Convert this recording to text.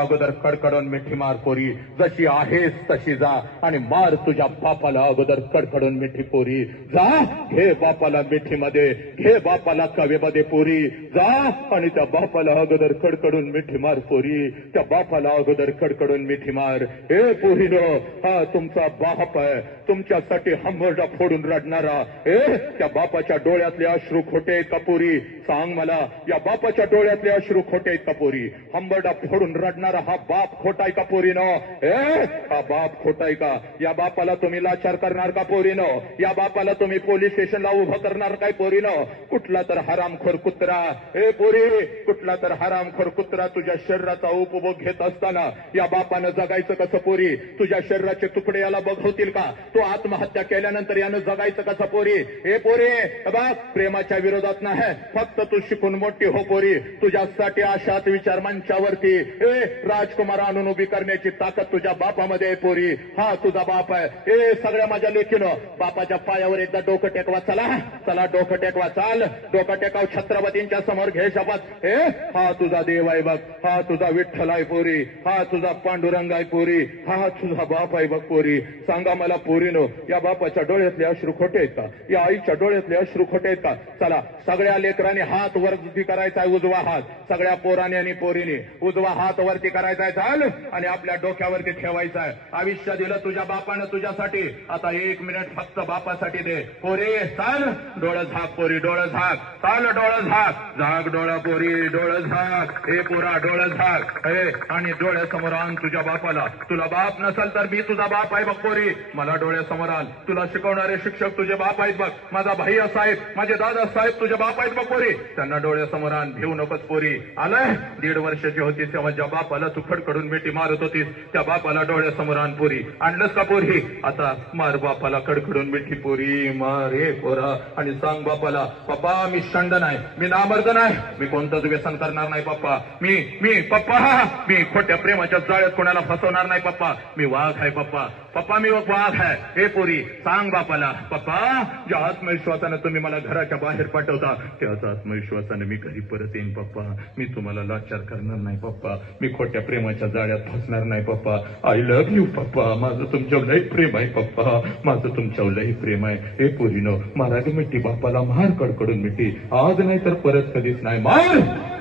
अगोदर कडकडून मिठी मार पोरी. जशी आहेस तशी जा आणि मार तुझ्या बापाला अगोदर कडकडून मिठी पोरी. जा घे बापाला मिठीमध्ये घे बापाला कवेमध्ये पोरी. जा आणि त्या बापाला अगोदर कडकडून मिठी मार पोरी. त्या बापाला अगोदर कडकडून मिठी मार. हे पोरीनो हा तुमचा बाप आहे. तुमच्यासाठी हंबरडा फोडून रडणारा. ए त्या बापाच्या डोळ्यातले अश्रू खोटे कपुरी का पोरी? सांग मला या बापाच्या डोळ्यातले अश्रू खोटे कपुरी हंबरडा फोडून रडणार हा बाप खोटाय का पोरीनो? ए हा बाप खोटाय का? या बापाला तुम्ही लाचार करणार का पोरीनो? या बापाला तुम्ही पोलीस स्टेशनला उभं करणार काय पोरीनो? कुठला तर हरामखोर कुत्रा. ए पोरी कुठला तर हरामखोर कुत्रा तुझ्या शरीराचा उपभोग घेत असताना या बापानं जगायचं कसं पोरी? तुझ्या शरीराचे तुकडे याला बघवतील का? तो आत्महत्या केल्यानंतर यानं जगायचं कसं पोरी? ए पोरी बघ प्रेमाच्या विरोधात नाही. फक्त तू शिकून मोठी हो पोरी. तुझ्यासाठी आशात विचार मंचावरती. ए राजकुमार आणून उभी करण्याची ताकद तुझ्या बापामध्ये आहे पोरी. हा तुझा बाप आहे. हे सगळ्या माझ्या लेखीनं बापाच्या पायावर एकदा डोकं टेकवा चला. चला डोकं टेकवा चाल. डोकं टेकाव छत्रपतींच्या समोर घे शपथ. हे हा तुझा देव आहे बघ. हा तुझा विठ्ठल आहे पोरी. हा तुझा पांडुरंग आहे पोरी. हा तुझा बाप आहे बघ पोरी. सांगा मला पोरीनो या बापाच्या डोळ्यातले अश्रू खोटे आहेत का? या आईच्या डोळ्यातले अश्रू खोटे आहेत का? चला सगळ्या लेकरांनी हात वरती करायचा आहे उजवा हात. सगळ्या पोराने आणि पोरीने उजवा हात वरती करायचा आहे चाल. आणि आपल्या डोक्यावरती ठेवायचा आहे. आयुष्य दिलं तुझ्या बापानं तुझ्यासाठी. आता एक मिनिट फक्त बापासाठी दे. पोरे चाल. डोळं झाक पोरी डोळं झाक. चाल डोळं झाक. झाक डोळा पोरी डोळं झाक. हे पोरा डोळं झाक. हे आणि डोळ्यासमोर आण तुझ्या बापाला. तुला बाप नसल तर मी तुझा बाप आहे बघ पोरी. मला डोळ्यासमोर आण. तुला शिकवणारे शिक्षक तुझे बाप आहेत बघ. माझा भाई साहेब माझे दादा साहेब तुझे बाप आहेत बघ पोरी. त्यांना डोळ्यासमोर आण. घेऊ नकोच पोरी. आलंय? दीड वर्षाची होती तेव्हा ज्या बापाला तू खडखडून मिठी मारत होतीस. त्या बापाला डोळ्यासमोर आणपुरी आणलंस का पोरी? आता मार बापाला खडखडून मिठी पोरी. मारे पोरा. आणि सांग बापाला पप्पा मी शंड नाही मी नामर्द नाही. मी कोणतंच व्यसन करणार नाही पप्पा मी मी पप्पा मी खोट्या प्रेमाच्या जाळ्यात कोणाला फसवणार नाही पप्पा मी वाघ आहे पप्पा पप्पा मी वाघ है। हे पोरी सांग बापाला। पप्पा ज्या आत्मविश्वासानं तुम्ही मला घराच्या बाहेर पाठवता त्याच आत्मविश्वासानं मी घरी परत येईन पप्पा. मी तुम्हाला लाचार करणार नाही पप्पा. मी खोट्या प्रेमाच्या जाळ्यात फसणार नाही पप्पा. आय लव्ह यू पप्पा. माझं तुमच्या लई प्रेम आहे पप्पा. माझं तुमच्या लई प्रेम आहे. हे पोरीनो मराठी मिठी बापाला मार कडकडून मिठी. आज नाही तर परत कधीच नाही. मार!